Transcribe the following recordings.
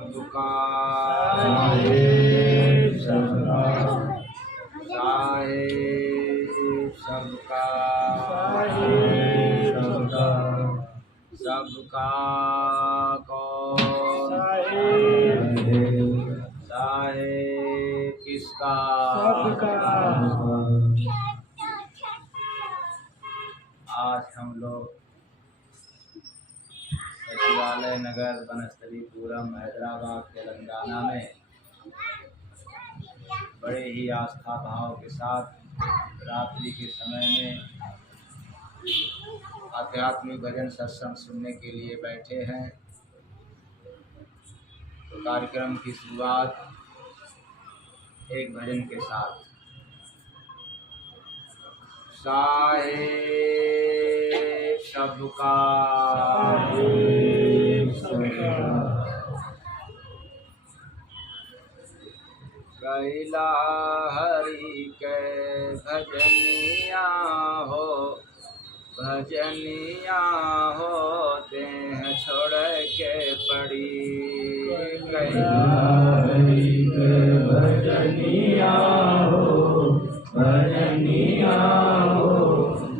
सबका सबका सबका कौन साहेब किसका? आज हम लोग सचिवालय नगर बनस्थलीपुरम हैदराबाद तेलंगाना में बड़े ही आस्था भाव के साथ रात्रि के समय में आध्यात्मिक भजन सत्संग सुनने के लिए बैठे हैं। तो कार्यक्रम की शुरुआत एक भजन के साथ। साहेब सबका कैला हरि के भजनिया हो, भजनिया हो देह छोड़ के पड़ी। कैला हरि के भजनिया हो, भजनिया हो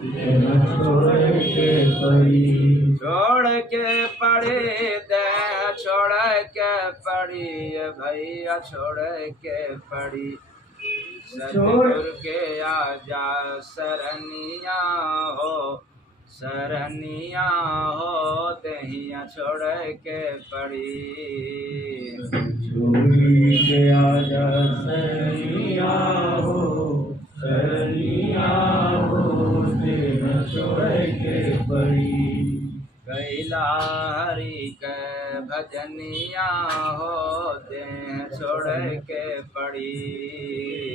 देह छोड़ के पड़ी। छोड़ के पड़ी देह छोड़ के पड़ी भैया छोड़ के पड़ी। सतगुरु के आजा सरनिया हो, सरनिया हो दहिया छोड़ के पड़ी। छोड़ी के आजा सरनिया हो, सरनिया हो देह छोड़ के पड़ी। कैला हरि के भजनिया हो देह छोड़ के पड़ी।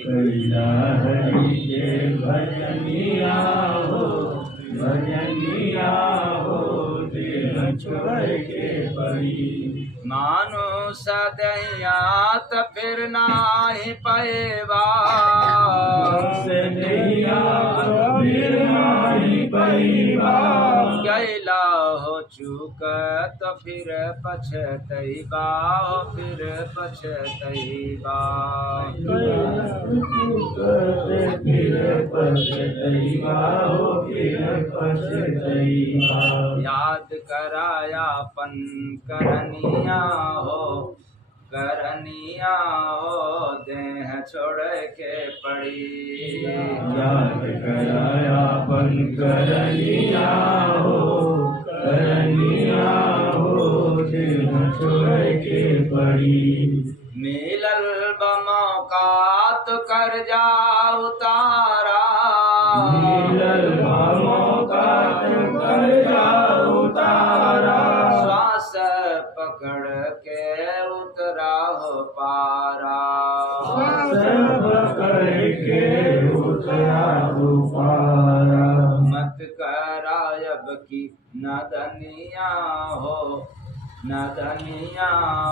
कैला हरि के भजनिया हो, भजनिया हो देह छोड़ के पड़ी। मानो सदैया त फिर नाही पैबा, सदैया फिर नाही पैबा। कैला हो चूक तो फिर पछतैबा हो, फिर पछतैबा। फिर पछतैबा हो, फिर पछतैबा। याद करायापन करनिया हो, करनिया हो देह छोड़ के पड़ी। याद करायापन करनिया हो, करनिया हो देह छोड़ के पड़ी। मिलल बमौका तो कर जा उतारा, मिलल मौका तो कर जा उतारा। श्वास पकड़ के उतरा हो पारा, सब करके उतरा हो पारा। मत करायब की नदनिया हो, नदनिया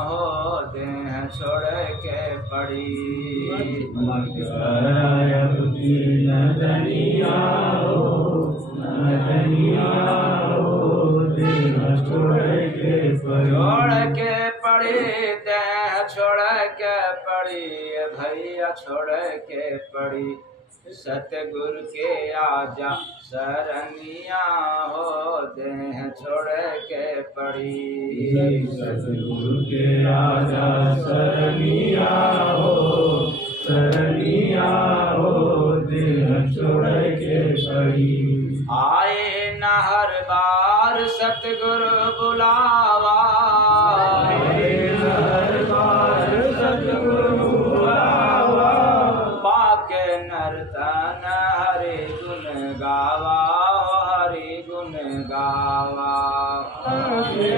हो देह छोड़ के पड़ी। मत करायब की नदनिया हो, नदनिया हो देह छोड़ के पड़ी। छोड़ के पड़ी देह छोड़ के पड़ी भैया छोड़ के पड़ी। सतगुरु के आजा सरनिया हो देह छोड़ के पड़ी। सतगुरु के आजा सरनिया हो, सरनिया हो देह छोड़ के पड़ी। आए न हर बार सतगुरु बुलावा, आए न हर बार सतगुरु बुलावा। पाके नर्तन हरि गुण गावा, हरि गुण गावा। पाके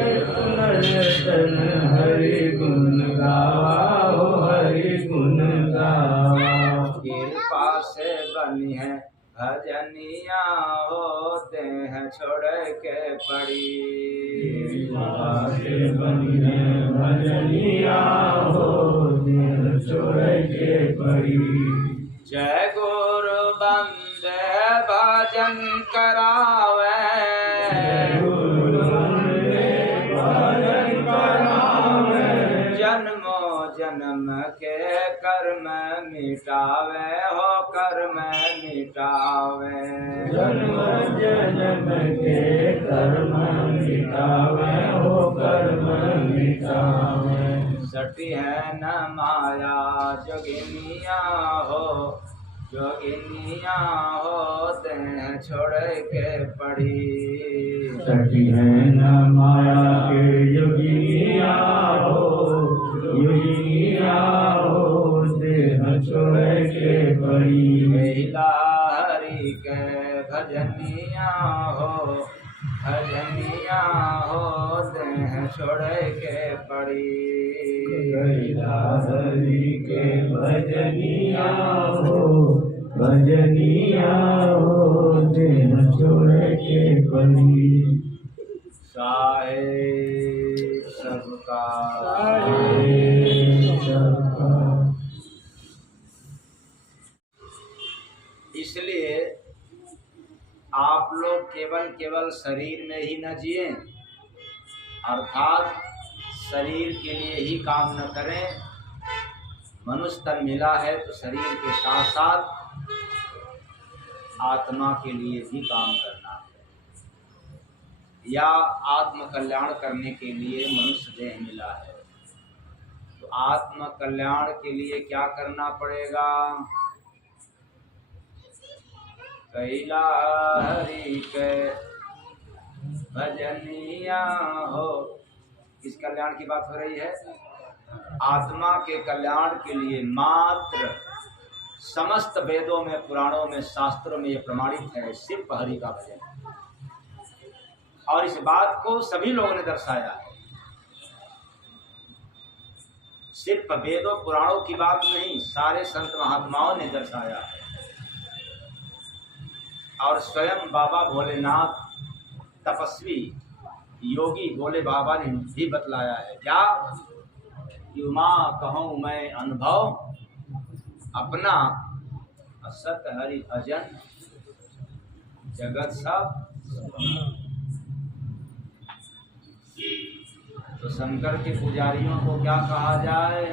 नर्तन हरि गुण गावा, हरि गुण गावा। कृपा से बनी है भजनिया हो देह छोड़ के पड़ी। कृपा से बनी है भजनिया हो देह छोड़ के पड़ी। जय गुरु बंदे भजन करावे, गुरु बंदे भजन करावे। जन्मो जन्म के कर्म मिटावे हो कर्म मिटावे। जन्म जन्म के कर्म मिटावे हो कर्म मिटावे। सटी है न माया जोगिनिया हो जोगिनिया हो देह छोड़ के पड़ी। सटी है न माया के योगिनिया हो योगिनिया हो देह छोड़ के पड़ी। महिला हरि के भजनिया हो भजनिया हो देह छोड़ के पड़ी। गैला हरि के भजनिया हो भजनिया हो देह छोड़ के पड़ी। साहे सबका इसलिए आप लोग केवल शरीर में ही न जिए, अर्थात शरीर के लिए ही काम न करें। मनुष्य तन मिला है तो शरीर के साथ साथ आत्मा के लिए भी काम करना है, या आत्म कल्याण करने के लिए मनुष्य देह मिला है। तो आत्म कल्याण के लिए क्या करना पड़ेगा? कैला हरि के भजनिया हो। किस कल्याण की बात हो रही है? आत्मा के कल्याण के लिए मात्र समस्त वेदों में, पुराणों में, शास्त्रों में ये प्रमाणित है, सिर्फ हरि का भजन। और इस बात को सभी लोगों ने दर्शाया है। सिर्फ वेदों पुराणों की बात नहीं, सारे संत महात्माओं ने दर्शाया है। और स्वयं बाबा भोलेनाथ तपस्वी योगी भोले बाबा ने भी बतलाया है। क्या? युमा कहूँ मैं अनुभव अपना, असत हरि भजन जगत सब। तो शंकर के पुजारियों को क्या कहा जाए?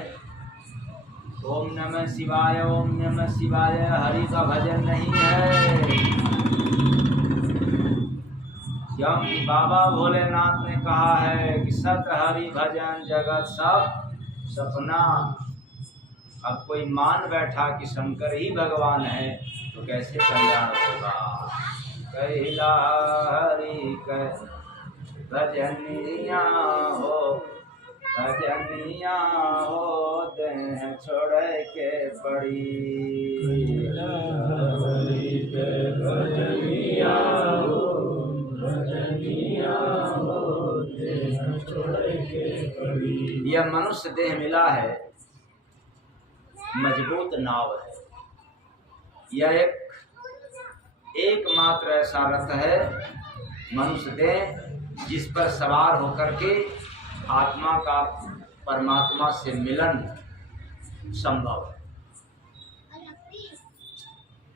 ओम नमः शिवाय, ओम नमः शिवाय। हरि का भजन नहीं है, क्योंकि बाबा भोलेनाथ ने कहा है कि सत हरि भजन जगत सब सपना। अब कोई मान बैठा कि शंकर ही भगवान है तो कैसे कल्याण होगा? कैला हरि के भजनिया हो भजनिया हो देह छोड़ के पड़ी। हरि के भजनिया हो भजनिया हो देह छोड़ के पड़ी। यह मनुष्य देह मिला है, मजबूत नाव है। यह एकमात्र ऐसा रथ है मनुष्य देह, जिस पर सवार होकर के आत्मा का परमात्मा से मिलन संभव है।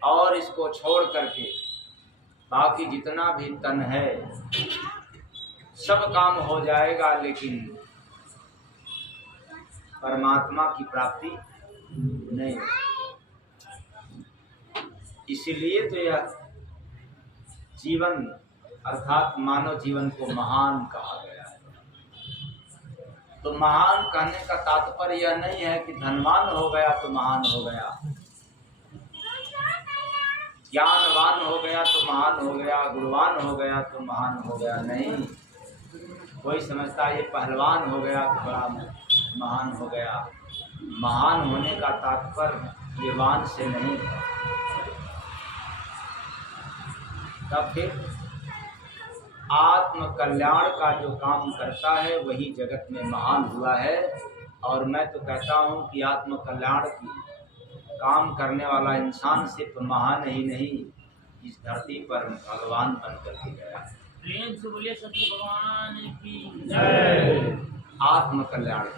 और इसको छोड़ करके बाकी जितना भी तन है सब काम हो जाएगा, लेकिन परमात्मा की प्राप्ति नहीं। इसीलिए तो यह जीवन अर्थात मानव जीवन को महान कहा गया है। तो महान कहने का तात्पर्य यह नहीं है कि धनवान हो गया तो महान हो गया, ज्ञानवान हो गया तो महान हो गया, गुणवान हो गया तो महान हो गया। नहीं, कोई समझता ये पहलवान हो गया तो बड़ा महान हो गया। महान होने का तात्पर्य ये वान से नहीं है। तब फिर आत्म कल्याण का जो काम करता है वही जगत में महान हुआ है। और मैं तो कहता हूँ कि आत्म कल्याण की काम करने वाला इंसान सिर्फ महान ही नहीं, इस धरती पर भगवान बन करके गया। प्रेम से बोलिए सत्य भगवान की जय। आत्म कल्याण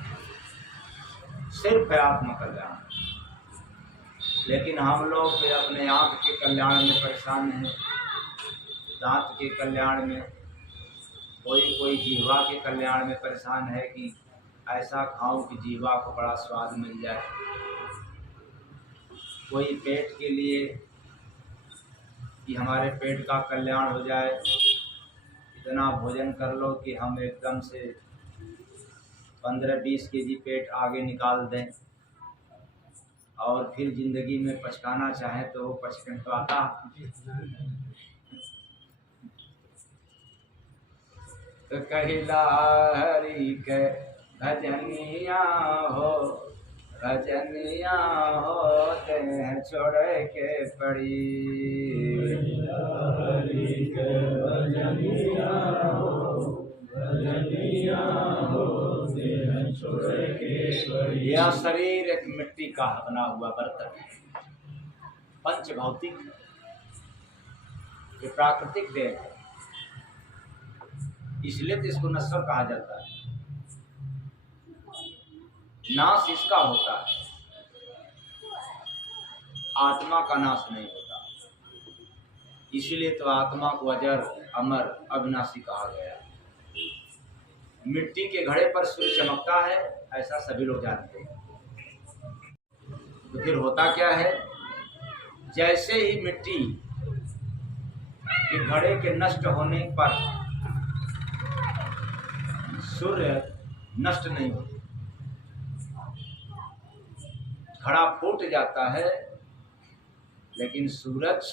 सिर्फ है, आत्म कल्याण। लेकिन हम लोग अपने आँख के कल्याण में परेशान हैं, दांत के कल्याण में, कोई जिह्वा के कल्याण में परेशान है कि ऐसा खाऊं कि जीवा को बड़ा स्वाद मिल जाए। कोई पेट के लिए कि हमारे पेट का कल्याण हो जाए, इतना भोजन कर लो कि हम एकदम से 15-20 केजी पेट आगे निकाल दें, और फिर जिंदगी में पछताना चाहें तो वो पछताने तो आता। तो कहिला हरि के भजनिया हो, भजनिया हो देह छोड़ के पड़ी। हरि के भजनिया हो, भजनिया हो देह छोड़ के पड़ी। यह शरीर एक मिट्टी का बना हुआ बर्तन है, पंच भौतिक, ये प्राकृतिक देह है, इसलिए तो इसको नश्वर कहा जाता है। नाश इसका होता है, आत्मा का नाश नहीं होता। इसलिए तो आत्मा को अजर अमर अविनाशी कहा गया। मिट्टी के घड़े पर सूर्य चमकता है, ऐसा सभी लोग जानते हैं। तो फिर होता क्या है, जैसे ही मिट्टी के घड़े के नष्ट होने पर सूर्य नष्ट नहीं होता, घड़ा फूट जाता है, लेकिन सूरज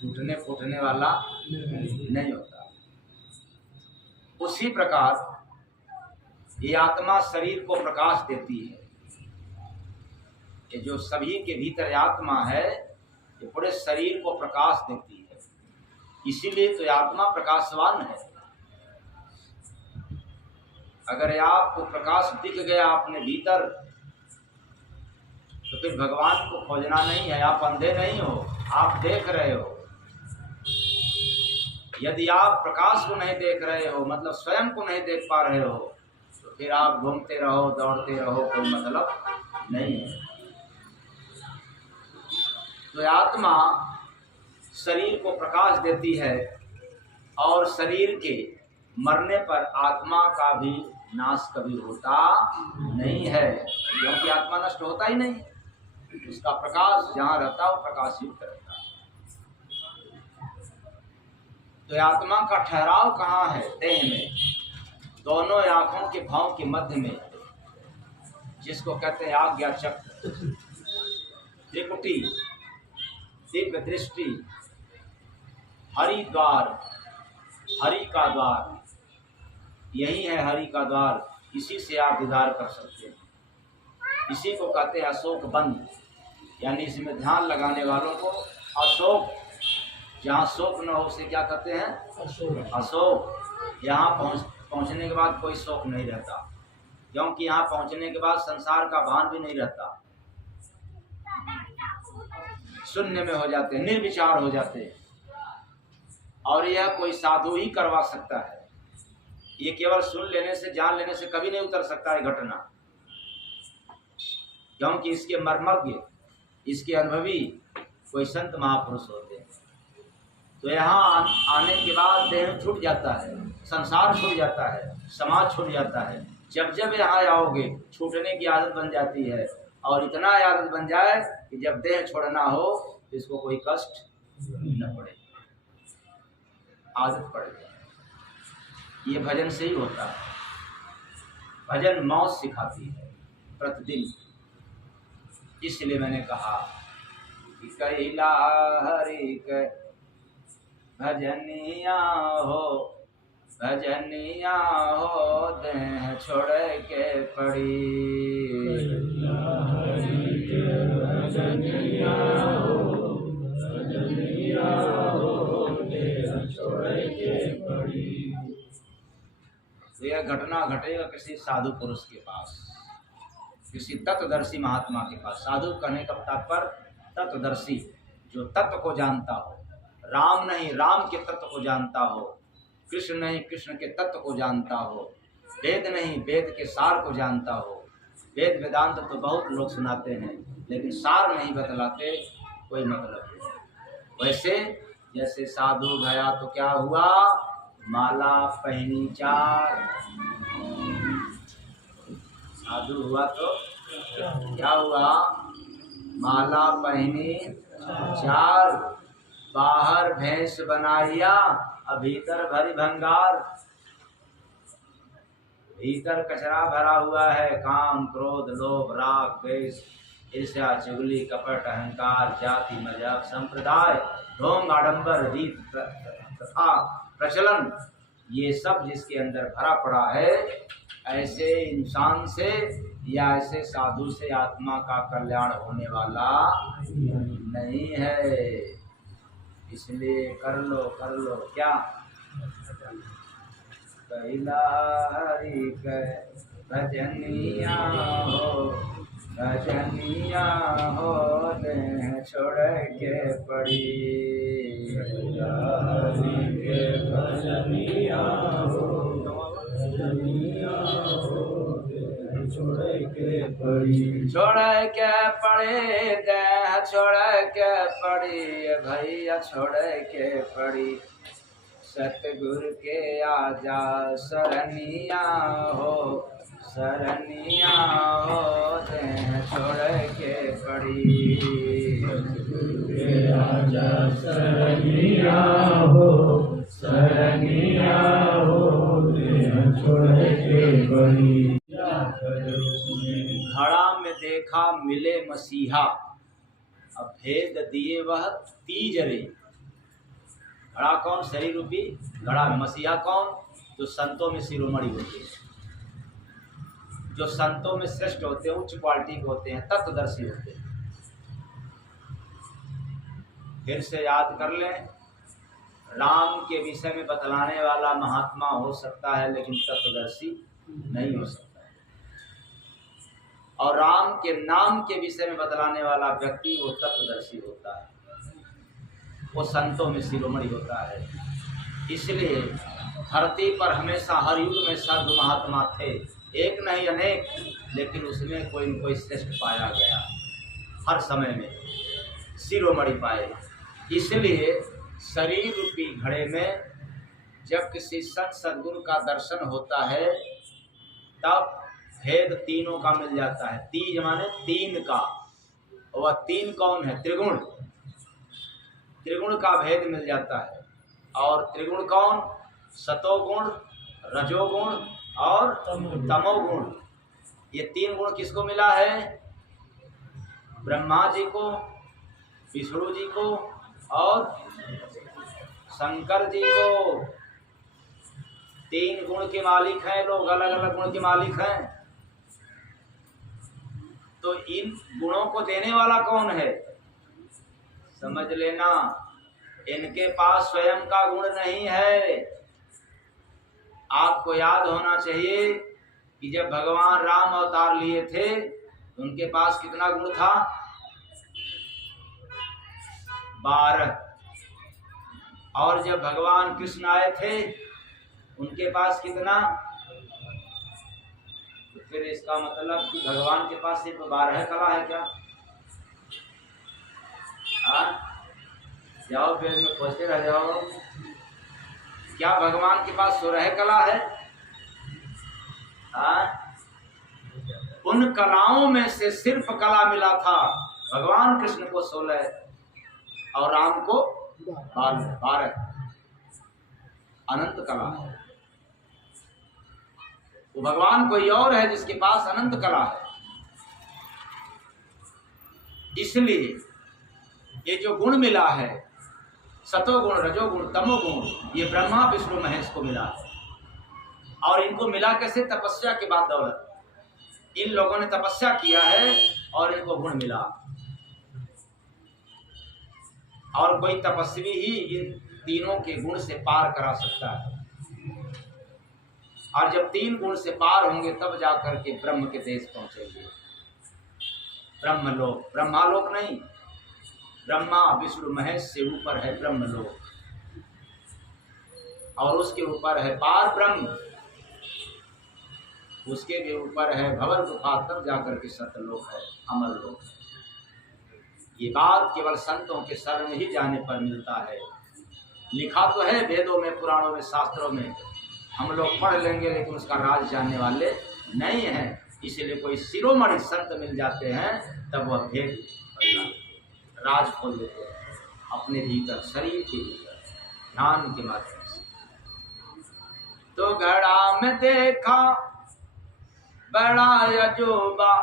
टूटने फूटने वाला नहीं होता। उसी प्रकार ये आत्मा शरीर को प्रकाश देती है। ये जो सभी के भीतर आत्मा है, ये पूरे शरीर को प्रकाश देती है। इसीलिए तो आत्मा प्रकाशवान है। अगर आपको प्रकाश दिख गया अपने भीतर, तो फिर भगवान को खोजना नहीं है। आप अंधे नहीं हो, आप देख रहे हो। यदि आप प्रकाश को नहीं देख रहे हो, मतलब स्वयं को नहीं देख पा रहे हो, तो फिर आप घूमते रहो, दौड़ते रहो, कोई मतलब नहीं है। तो आत्मा शरीर को प्रकाश देती है, और शरीर के मरने पर आत्मा का भी नाश कभी होता नहीं है, क्योंकि आत्मा नष्ट होता ही नहीं। उसका प्रकाश जहाँ रहता है वो प्रकाश युक्त रहता है। तो आत्मा का ठहराव कहाँ है? देह में, दोनों आँखों के भाव के मध्य में, जिसको कहते हैं आज्ञा चक्र, त्रिपुटी, दिव्य दृष्टि, हरि द्वार, हरि का द्वार, यही है हरि का द्वार। इसी से आप दीदार कर सकते हैं। इसी को कहते हैं अशोक बंद, यानी इसमें ध्यान लगाने वालों को अशोक, जहाँ शोक न हो उसे क्या कहते हैं? अशोक। यहाँ पहुँचने के बाद कोई शोक नहीं रहता, क्योंकि यहाँ पहुँचने के बाद संसार का भान भी नहीं रहता। शून्य में हो जाते हैं, निर्विचार हो जाते हैं। और यह कोई साधु ही करवा सकता है। ये केवल सुन लेने से, जान लेने से कभी नहीं उतर सकता है घटना, क्योंकि इसके मर्मज्ञ, इसके अनुभवी कोई संत महापुरुष होते हैं। तो यहाँ आने के बाद देह छूट जाता है, संसार छूट जाता है, समाज छूट जाता है। जब जब यहाँ आओगे छूटने की आदत बन जाती है, और इतना आदत बन जाए कि जब देह छोड़ना हो तो इसको कोई कष्ट न पड़े, आदत पड़ जाए। ये भजन से ही होता है। भजन मौत सिखाती है प्रतिदिन। इसलिए मैंने कहा कि कैला हरि के भजनिया हो, भजनिया हो देह छोड़ के पड़ी। हरि के भजनिया हो, भजनिया हो देह छोड़ के पड़ी। तो यह घटना घटेगा किसी साधु पुरुष के पास, किसी तत्वदर्शी महात्मा के पास। साधु कहने का तात्पर्य तत्वदर्शी, जो तत्व को जानता हो। राम नहीं, राम के तत्व को जानता हो। कृष्ण नहीं, कृष्ण के तत्व को जानता हो। वेद नहीं, वेद के सार को जानता हो। वेद वेदांत तो बहुत लोग सुनाते हैं, लेकिन सार नहीं बतलाते, कोई मतलब नहीं। वैसे जैसे साधु गया तो क्या हुआ? माला पहनी चार, साधु हुआ तो क्या हुआ? माला पहनी चार, बाहर भैंस बनाइया, अब भीतर भरी भंगार। भीतर कचरा भरा हुआ है, काम क्रोध लोभ राग द्वेष ईर्ष्या चुगली कपट अहंकार जाति मजहब संप्रदाय ढोंग आडंबर रीत तथा प्रचलन, ये सब जिसके अंदर भरा पड़ा है, ऐसे इंसान से या ऐसे साधु से आत्मा का कल्याण होने वाला नहीं है। इसलिए कर लो क्या? कैला हरि के भजनिया हो देह छोड़ के पड़ी। कैला हरि के भजनिया हो छोड़ के पड़ी। छोड़ के पड़ी देह छोड़ के पड़ी भैया छोड़ के पड़ी। सतगुरु के आजा शरणिया हो देह छोड़ के पड़ी। सतगुरु के आजा शरणिया हो देह छोड़ के पड़ी। घड़ा में देखा मिले मसीहा, अब भेद दिए वह तीज रे। घड़ा कौन? शरीर रूपी घड़ा में। मसीहा कौन? जो संतों में शिरोमणि होते हैं, जो संतों में श्रेष्ठ होते हैं, उच्च क्वालिटी के होते हैं, तत्वदर्शी होते हैं। फिर से याद कर लें, राम के विषय में बतलाने वाला महात्मा हो सकता है लेकिन तत्वदर्शी नहीं हो सकता। और राम के नाम के विषय में बतलाने वाला व्यक्ति वो तत्वदर्शी होता है, वो संतों में शिरोमणि होता है। इसलिए धरती पर हमेशा हर युग में साधु महात्मा थे, एक नहीं अनेक, लेकिन उसमें कोई न कोई श्रेष्ठ पाया गया, हर समय में शिरोमणि पाए। इसलिए शरीर रूपी घड़े में जब किसी सत सद्गुरु का दर्शन होता है तब भेद तीनों का मिल जाता है। तीज माने तीन का, वह तीन कौन है? त्रिगुण। त्रिगुण का भेद मिल जाता है। और त्रिगुण कौन? सतोगुण, रजोगुण और तमोगुण। ये तीन गुण किसको मिला है? ब्रह्मा जी को, विष्णु जी को और शंकर जी को। तीन गुण के मालिक हैं लोग, अलग अलग गुण के मालिक हैं। तो इन गुणों को देने वाला कौन है? समझ लेना, इनके पास स्वयं का गुण नहीं है। आपको याद होना चाहिए कि जब भगवान राम अवतार लिए थे उनके पास कितना गुण था? 12। और जब भगवान कृष्ण आए थे उनके पास कितना? तो फिर इसका मतलब कि भगवान के पास सिर्फ 12 कला है क्या? जाओ फिर में खोजते रह जाओ। क्या भगवान के पास 16 कला है? उन कलाओं में से सिर्फ कला मिला था भगवान कृष्ण को 16 और राम को 12। अनंत कला है। वो भगवान कोई और है जिसके पास अनंत कला है। इसलिए ये जो गुण मिला है, सतोगुण, रजोगुण, तमोगुण, ये ब्रह्मा विष्णु महेश को मिला है। और इनको मिला कैसे? तपस्या के बाद दौलत। इन लोगों ने तपस्या किया है और इनको गुण मिला। और कोई तपस्वी ही इन तीनों के गुण से पार करा सकता है। और जब 3 गुण से पार होंगे तब जाकर के ब्रह्म के देश पहुंचेंगे। ब्रह्मलोक, ब्रह्मालोक नहीं, ब्रह्मा विष्णु महेश से ऊपर है ब्रह्मलोक, और उसके ऊपर है पार ब्रह्म, उसके भी ऊपर है भंवर गुफा, तब जाकर के सत्यलोक है, अमरलोक है। ये बात केवल संतों के शरण ही जाने पर मिलता है। लिखा तो है वेदों में, पुराणों में, शास्त्रों में, हम लोग पढ़ लेंगे लेकिन उसका राज जानने वाले नहीं हैं। इसलिए कोई शिरोमणि संत मिल जाते हैं तब वह भेद राज खोल देते हैं अपने भीतर, शरीर के भीतर, ध्यान के माध्यम से। तो घड़ा में देखा बड़ा अजूबा,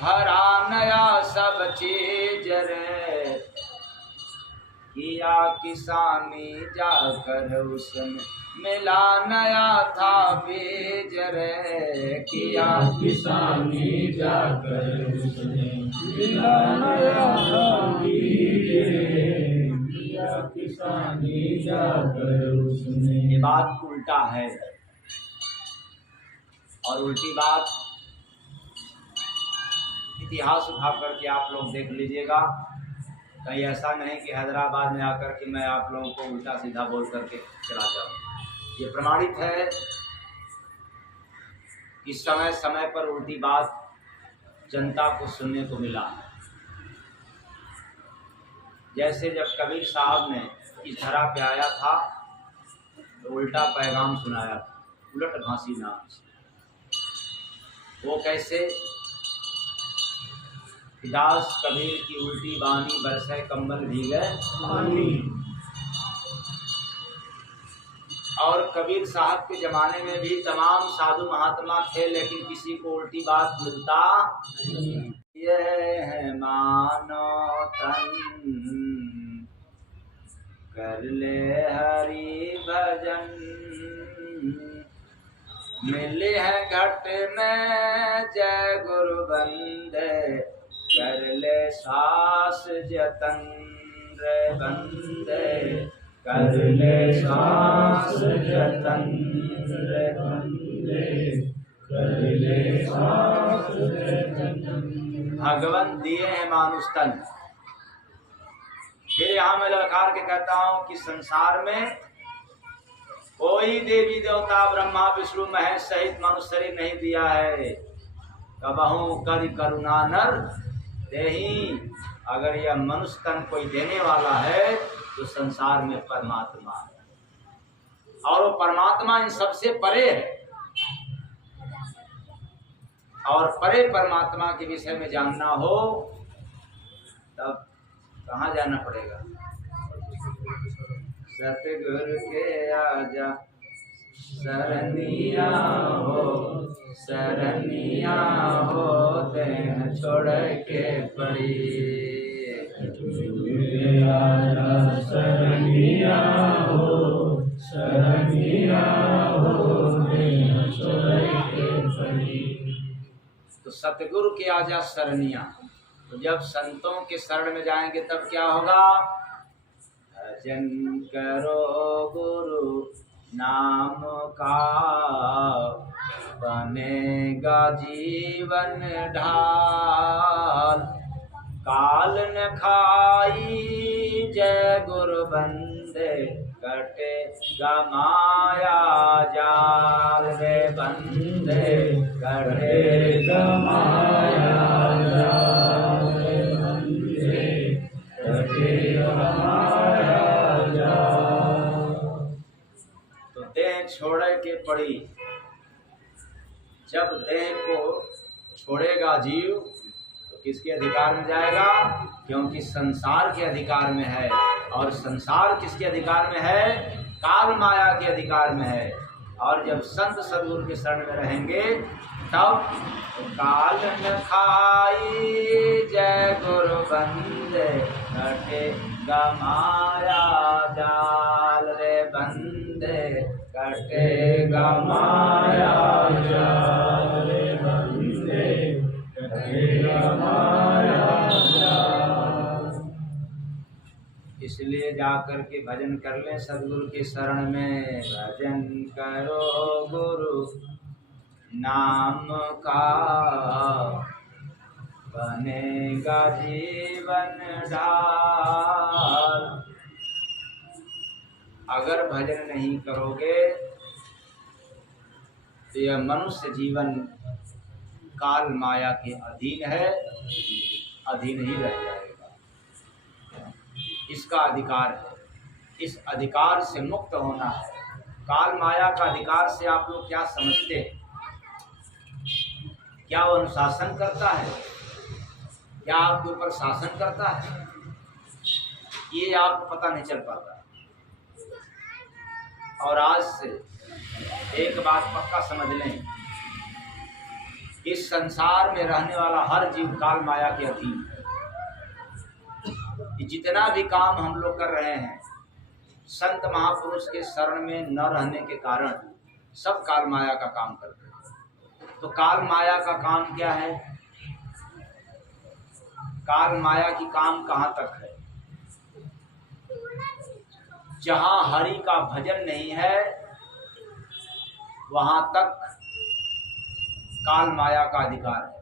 भरा नया सब चीज रे, किया किसानी जाकर उसमें मिला नया था बीज रे, किया किसानी जाकर उसने मिला नया था बीज रे, किया किसानी जाकर उसने। ये बात उल्टा है, और उल्टी बात इतिहास उठा करके आप लोग देख लीजिएगा। कहीं ऐसा नहीं कि हैदराबाद में आकर के मैं आप लोगों को उल्टा सीधा बोल करके चला जाऊँ। ये प्रमाणित है कि समय समय पर उल्टी बात जनता को सुनने को मिला। जैसे जब कबीर साहब ने इस धरा पे आया था तो उल्टा पैगाम सुनाया, उलट भांसी नाम से। वो कैसे? दास कबीर की उल्टी बानी, बरसे कंबल भीगे पानी। और कबीर साहब के जमाने में भी तमाम साधु महात्मा थे, लेकिन किसी को उल्टी बात मिलता ये है मानो तन, कर ले हरि भजन, मिले है घट में जय गुरु बंदे, कर ले सास जतन रे बंदे, कर ले सास जतन रे बंदे, कर ले सास जतन। भगवान दिए हैं मानुष तन। फिर यहाँ मैं ललकार के कहता हूँ कि संसार में कोई देवी देवता ब्रह्मा विष्णु महेश सहित मनुष्य शरीर नहीं दिया है। कबहू कर करुणा नर देही। अगर यह मनुष्य तन कोई देने वाला है तो संसार में परमात्मा है, और वो परमात्मा इन सबसे परे है। और परे परमात्मा के विषय में जानना हो तब कहाँ जाना पड़ेगा? सतगुरु के आजा सरनिया हो, सरनिया हो देह छोड़ के पड़ी। आजा सरनिया हो, सरनिया हो देह छोड़ के पड़ी। तो सतगुरु के आजा सरनिया। तो जब संतों के शरण में जाएंगे तब क्या होगा? भजन करो गुरु नाम का, बनेगा जीवन ढाल। काल न खाई जय गुरु बंदे, कटेगा माया जाल रे बंदे, कटेगा माया जाल रे बंदे, कटेगा माया जाल। तो देह छोड़ के पड़ी। जब देह को छोड़ेगा जीव तो किसके अधिकार में जाएगा? क्योंकि संसार के अधिकार में है। और संसार किसके अधिकार में है? काल माया के अधिकार में है। और जब संत सद्गुरु के शरण में रहेंगे तब काल न खाई जय गुरु बंदे, कटेगा माया जाल रे बंदे, कटेगा माया जाल रे बंदे, कटेगा माया जाल। इसलिए जाकर के भजन कर लें सद्गुरु के शरण में। भजन करो गुरु नाम का, बनेगा जीवन ढाल। अगर भजन नहीं करोगे तो यह मनुष्य जीवन काल माया के अधीन है, अधीन ही रह जाएगा। इसका अधिकार है, इस अधिकार से मुक्त होना है। काल माया का अधिकार से आप लोग क्या समझते हैं? क्या वो अनुशासन करता है? क्या आपके ऊपर शासन करता है? ये आपको पता नहीं चल पाता। और आज से एक बात पक्का समझ लें, इस संसार में रहने वाला हर जीव काल माया के अधीन है। जितना भी काम हम लोग कर रहे हैं, संत महापुरुष के शरण में न रहने के कारण सब काल माया का काम करते हैं। तो काल माया का काम क्या है? काल माया की काम कहाँ तक है? जहाँ हरि का भजन नहीं है वहाँ तक काल माया का अधिकार है।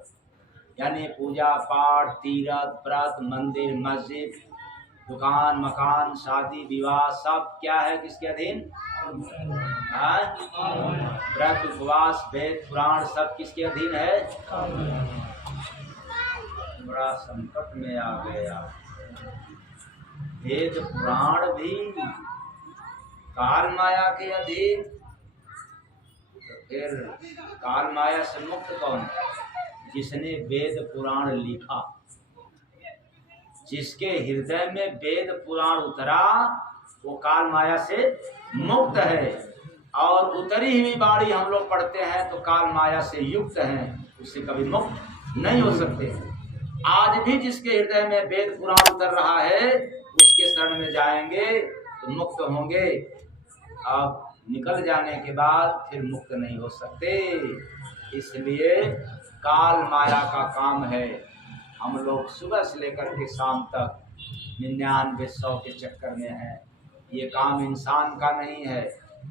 यानी पूजा पाठ, तीर्थ, व्रत, मंदिर, मस्जिद, दुकान, मकान, शादी, विवाह सब क्या है? किसके अधीन? व्रत, उपवास, वेद, पुराण सब किसके अधीन है? बड़ा संकट में आ गया। वेद पुराण भी काल माया के अधीन, तो फिर काल माया से मुक्त कौन है? जिसने वेद पुराण लिखा, जिसके हृदय में वेद पुराण उतरा, वो काल माया से मुक्त है। और उतरी हुई बाणी हम लोग पढ़ते हैं तो काल माया से युक्त हैं, उससे कभी मुक्त नहीं हो सकते। आज भी जिसके हृदय में वेद पुराण उतर रहा है उसके शरण में जाएंगे तो मुक्त होंगे। अब निकल जाने के बाद फिर मुक्त नहीं हो सकते। इसलिए काल माया का काम है। हम लोग सुबह से लेकर के शाम तक 99-100 के चक्कर में हैं। ये काम इंसान का नहीं है,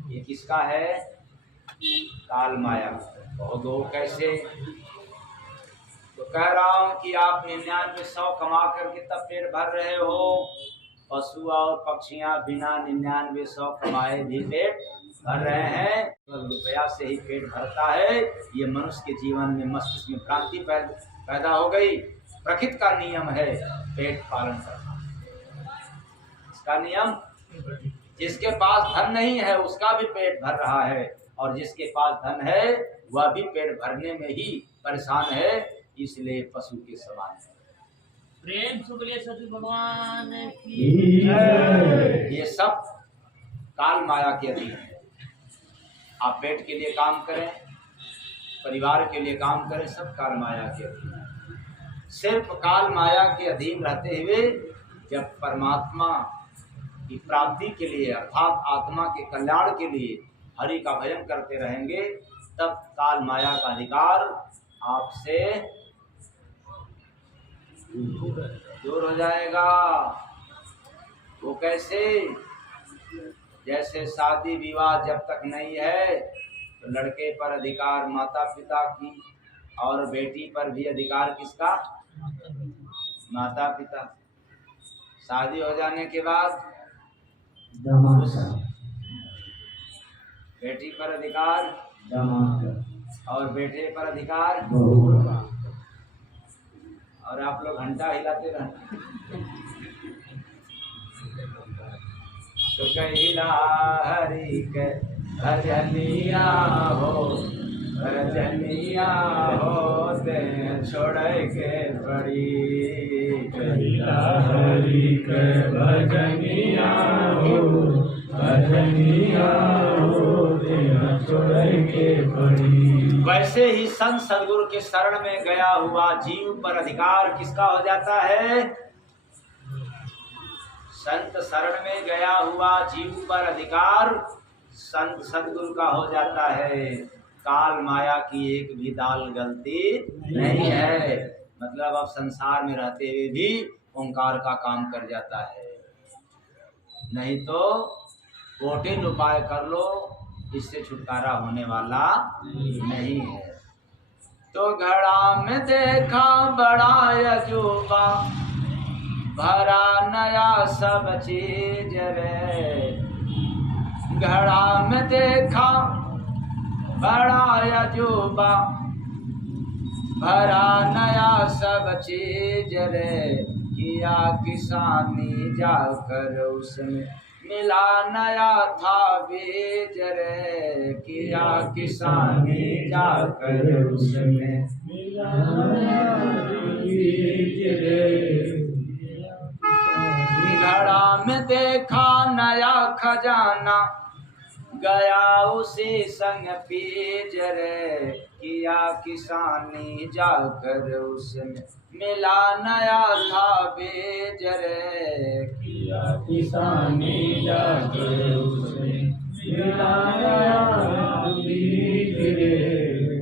ये किसका है? काल माया। बहुत दो कैसे? तो कह रहा हूँ कि आप 99-100 कमा करके तब पेट भर रहे हो। पशु और पक्षियाँ बिना 99-100 कमाए भी पेट भर रहे हैं। तो रुपया से ही पेट भरता है। ये मनुष्य के जीवन में मस्तिष्क में भ्रांति पैदा हो गई। प्रकृति का नियम है पेट पालन करना। इसका नियम, जिसके पास धन नहीं है उसका भी पेट भर रहा है, और जिसके पास धन है वह भी पेट भरने में ही परेशान है। इसलिए पशु के समान है। प्रेम से बोलिए सतगुरु भगवान की जय। ये सब काल माया के अधीन है। आप पेट के लिए काम करें, परिवार के लिए काम करें, सब काल माया के अधीन है। सिर्फ काल माया के अधीन रहते हुए जब परमात्मा की प्राप्ति के लिए अर्थात आत्मा के कल्याण के लिए हरि का भजन करते रहेंगे, तब काल माया का अधिकार आपसे दूर हो जाएगा। वो कैसे? जैसे शादी विवाह जब तक नहीं है तो लड़के पर अधिकार माता पिता की, और बेटी पर भी अधिकार किसका? माता पिता। शादी हो जाने के बाद बेटी पर अधिकार और बेटे पर अधिकार, और आप लोग घंटा हिलाते रहते। तो कहिला हरि के भजनिया हो, भजनिया हो ते छोड़ के पड़ी। कहिला हरि के भजनिया हो, भजनिया हो ते छोड़ के पड़ी। वैसे ही संत सदगुरु के शरण में गया हुआ जीव पर अधिकार किसका हो जाता है? संत शरण में गया हुआ जीव पर अधिकार संत सदगुरु का हो जाता है। काल माया की एक भी दाल गलती नहीं है। मतलब अब संसार में रहते हुए भी ओंकार का काम कर जाता है। नहीं तो कोटिन उपाय कर लो, इससे छुटकारा होने वाला नहीं है। तो घड़ा में देखा बड़ा अजूबा, भरा नया सब चीज रे। घड़ा में देखा बड़ा अजूबा, भरा नया सब चीज रे। किया किसानी जाकर उसमें मिला नया था बीज रे। किया किसानी जाकर उसमें बीज रे। घड़ा में देखा नया खजाना, गया उसी संग पिंजरे, किया किसानी जाकर उसने, मिला नया था बीज रे। किया किसानी जाकर उसने, मिला नया बीज रे।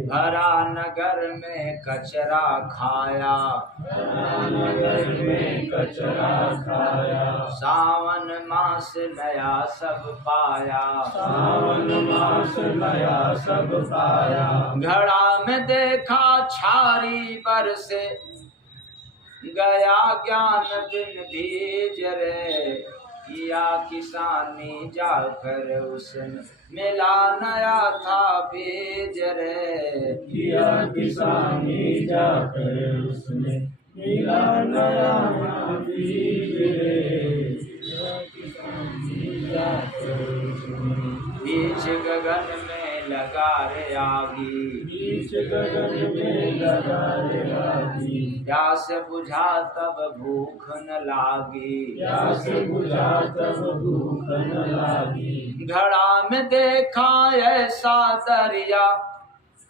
भरा नगर में कचरा खाया, नगर में कचरा खाया, सावन मास नया सब पाया। सावन मास नया सब पाया। घड़ा में देखा छारी बरसे, गया ज्ञान बिन बीज रे, किया किसानी जाकर उसने, मिला नया था बीज रे। किया किसानी जाकर उसने, मिला नया बीज रे। किया किसानी जाकर उसने, बीच गगन में लगा रे आगी, बीच गगन में लगा रे आगी। प्यास बुझा तब भूख न लागी, प्यास बुझा तब भूख न लागी। घड़ा में देखा ऐसा दरिया,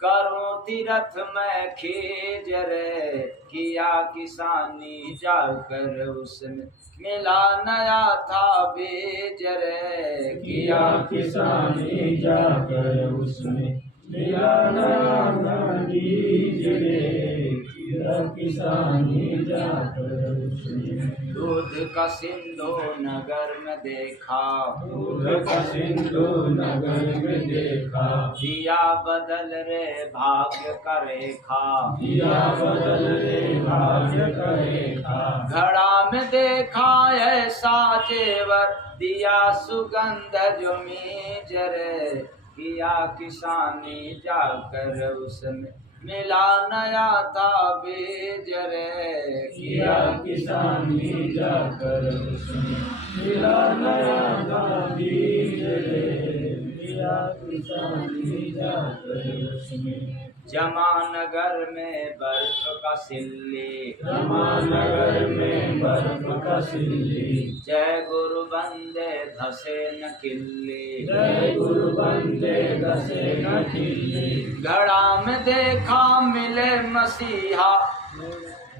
करूं तीरथ में खींच रे, किया किसानी जाकर उसने, मिला नया था बीज रे। किया किसानी जाकर उसने, मिला नया बीज रे। किया किसानी जाकर उसने, दूध का सिंधु नगर में देखा, दूध का सिंधु नगर में देखा। दिया बदल रे भाग्य का रेखा, दिया बदल रे भाग्य का रेखा। घड़ा में देखा ऐसा जेवर, दिया सुगंध जो मीज रे, किया किसानी जाकर उसने, मिला नया था बीज रे। किया किसानी जाकर उसने, मिला नया बीज रे। किया किसानी जाकर उसने, जमानगर में बर्फ का सिल्ली, जमानगर में बर्फ का सिल्ली। जय गुरु बंदे धसे न किल्ली, जय गुरु बंदे दसे न किल्ली। घड़ा में देखा मिले मसीहा,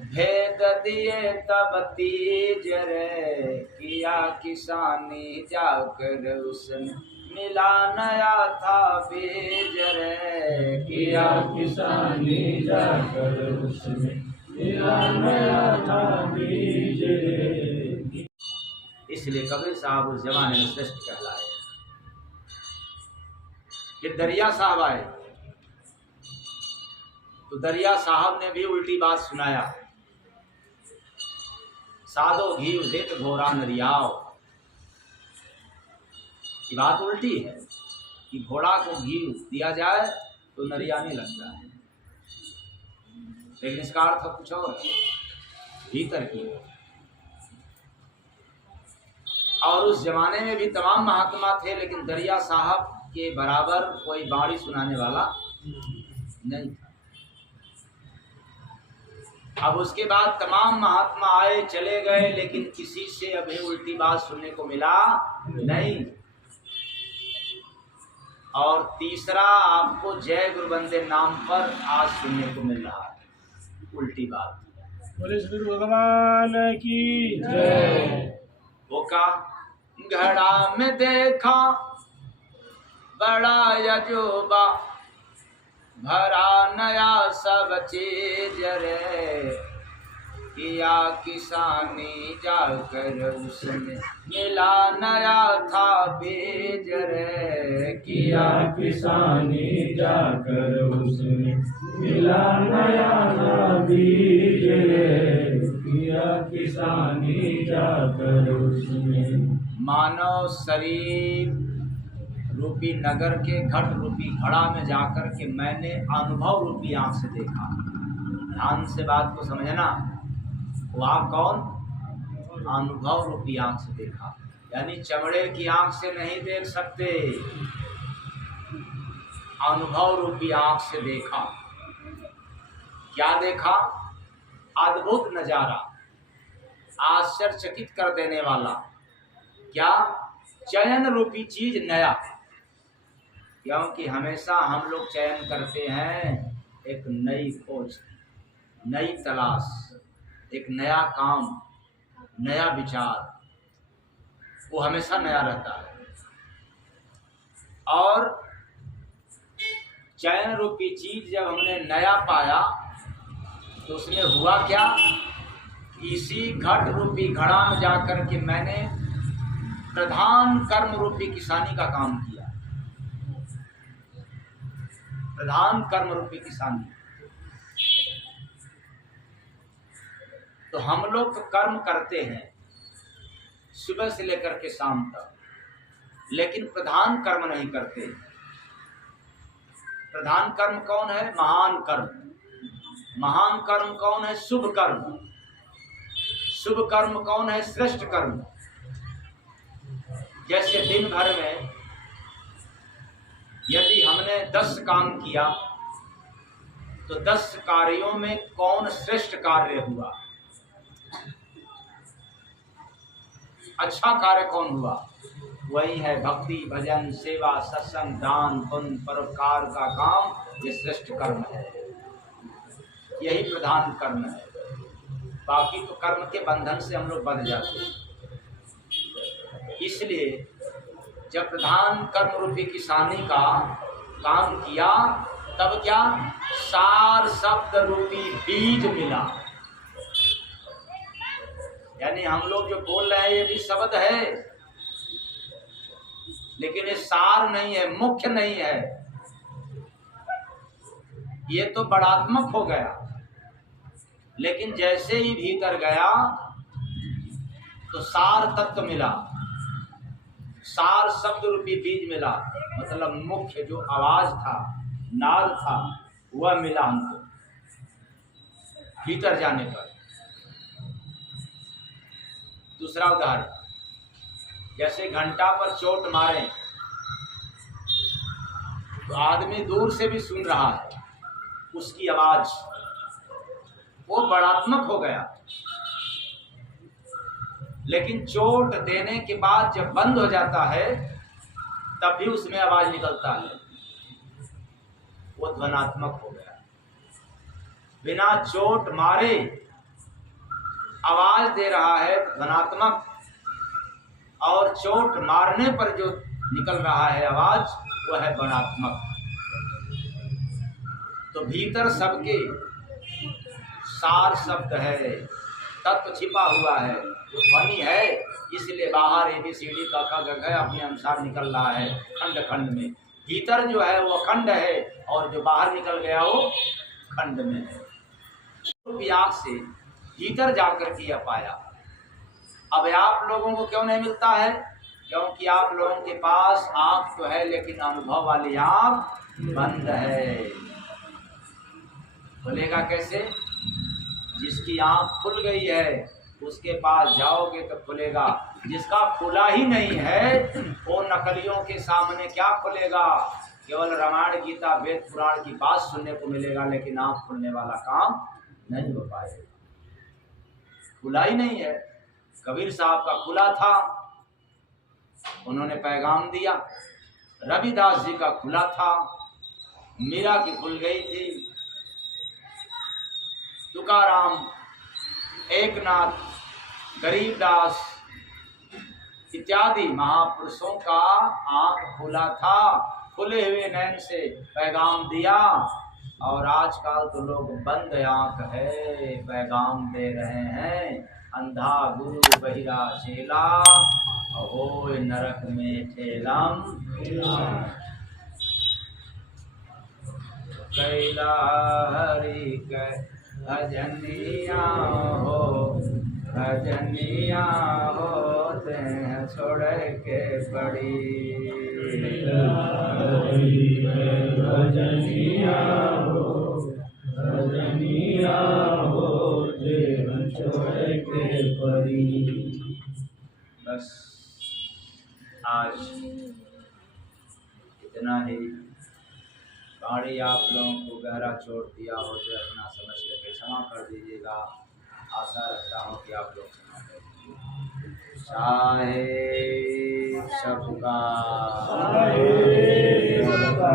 भेद दिए तब तीज रे, किया किसानी जाकर उसने, मिला नया था बीज रे। किया किसानी जाकर उसने, मिला नया था बीज रे। इसलिए कबीर साहब उस जमाने में श्रेष्ठ कहलाए। कि दरिया साहब आए तो दरिया साहब ने भी उल्टी बात सुनाया, सादो घी देत घोरा नरियाओ। ये बात उल्टी है कि घोड़ा को घी दिया जाए तो नरिया नहीं लगता है, लेकिन इसका अर्थ कुछ और है, भीतर की। और उस जमाने में भी तमाम महात्मा थे, लेकिन दरिया साहब के बराबर कोई बाणी सुनाने वाला नहीं था। अब उसके बाद तमाम महात्मा आए चले गए, लेकिन किसी से अभी उल्टी बात सुनने को मिला नहीं। और तीसरा आपको जय गुरु बंदे नाम पर आज सुनने को मिल रहा है उल्टी बात। बोले श्री गुरु भगवान की जय। वो का घड़ा में देखा बड़ा यजोबा, भरा नया सब चीज रे, किया किसानी जाकर उसने, मिला नया था बीज रे। किया किसानी जाकर उसने, मिला नया था बीज रे। किया किसानी जाकर उसने, मानव शरीर रूपी नगर के घट रूपी घड़ा में जाकर के मैंने अनुभव रूपी आंख से देखा। ध्यान से बात को समझना, वो आप कौन? अनुभव रूपी आंख से देखा, यानी चमड़े की आंख से नहीं देख सकते, अनुभव रूपी आंख से देखा। क्या देखा? अद्भुत नजारा, आश्चर्यचकित कर देने वाला। क्या? चयन रूपी चीज नया। क्योंकि हमेशा हम लोग चयन करते हैं एक नई खोज, नई तलाश, एक नया काम, नया विचार, वो हमेशा नया रहता है। और चयन रूपी चीज जब हमने नया पाया तो उसमें हुआ क्या? इसी घट रूपी घड़ा में जाकर के मैंने प्रधान कर्म रूपी किसानी का काम किया। प्रधान कर्म रूपी किसानी। तो हम लोग तो कर्म करते हैं सुबह से लेकर के शाम तक, लेकिन प्रधान कर्म नहीं करते। प्रधान कर्म कौन है? महान कर्म। महान कर्म कौन है? शुभ कर्म। शुभ कर्म कौन है? श्रेष्ठ कर्म। जैसे दिन भर में यदि हमने 10 काम किया तो 10 कार्यों में कौन श्रेष्ठ कार्य हुआ? अच्छा कार्य कौन हुआ? वही है भक्ति, भजन, सेवा, सत्संग, दान, पुण्य, परोपकार का काम। ये श्रेष्ठ कर्म है, यही प्रधान कर्म है। बाकी तो कर्म के बंधन से हम लोग बंध जाते हैं। इसलिए जब प्रधान कर्म रूपी किसानी का काम किया तब क्या? सार शब्द रूपी बीज मिला। यानी हम लोग जो बोल रहे हैं ये भी शब्द है, लेकिन ये सार नहीं है, मुख्य नहीं है। ये तो बड़ात्मक हो गया। लेकिन जैसे ही भीतर गया तो सार तत्व मिला, सार शब्द रूपी बीज मिला। मतलब मुख्य जो आवाज था, नाद था, वह मिला हमको भीतर जाने पर। दूसरा उदाहरण, जैसे घंटा पर चोट मारे तो आदमी दूर से भी सुन रहा है उसकी आवाज, वो बड़ात्मक हो गया। लेकिन चोट देने के बाद जब बंद हो जाता है तब भी उसमें आवाज निकलता है, वो ध्वनात्मक हो गया। बिना चोट मारे आवाज दे रहा है ध्वनात्मक, और चोट मारने पर जो निकल रहा है आवाज वो है वर्णात्मक। तो भीतर सबके सार शब्द है, तत्व छिपा हुआ है, वो ध्वनि है। इसलिए बाहर ABCD का अपने अनुसार निकल रहा है खंड खंड में। भीतर जो है वो अखंड है और जो बाहर निकल गया वो खंड में है। तो आँख से भीतर जाकर के पाया। अब आप लोगों को क्यों नहीं मिलता है? क्योंकि आप लोगों के पास आँख तो है लेकिन अनुभव वाली आँख बंद है। खुलेगा कैसे? जिसकी आँख खुल गई है उसके पास जाओगे तो खुलेगा। जिसका खुला ही नहीं है वो नकलियों के सामने क्या खुलेगा? केवल रामायण, गीता, वेद, पुराण की बात सुनने को मिलेगा, लेकिन आँख खुलने वाला काम नहीं हो पाएगा। खुला ही नहीं है। कबीर साहब का खुला था, उन्होंने पैगाम दिया। रविदास जी का खुला था, मीरा की खुल गई थी। तुकाराम, एकनाथ, गरीबदास इत्यादि महापुरुषों का आँख खुला था, खुले हुए नैन से पैगाम दिया। और आजकल तो लोग बंद आँख है, पैगाम दे रहे हैं। अंधा गुरु बहिरा चेला, होय नरक में ठेलम। कैला हरि कै भजनिया हो, भजनिया होते हैं छोड़ के पड़ी। भजनिया हो, भजनिया होते हैं छोड़ के पड़ी। बस आज इतना ही। गाड़ी आप लोगों को गहरा चोट दिया हो तो अपना समझ करके क्षमा कर दीजिएगा। आशा रखता हूँ कि आप लोग क्षमा करेंगे। साहेब सबका साहेब सबका।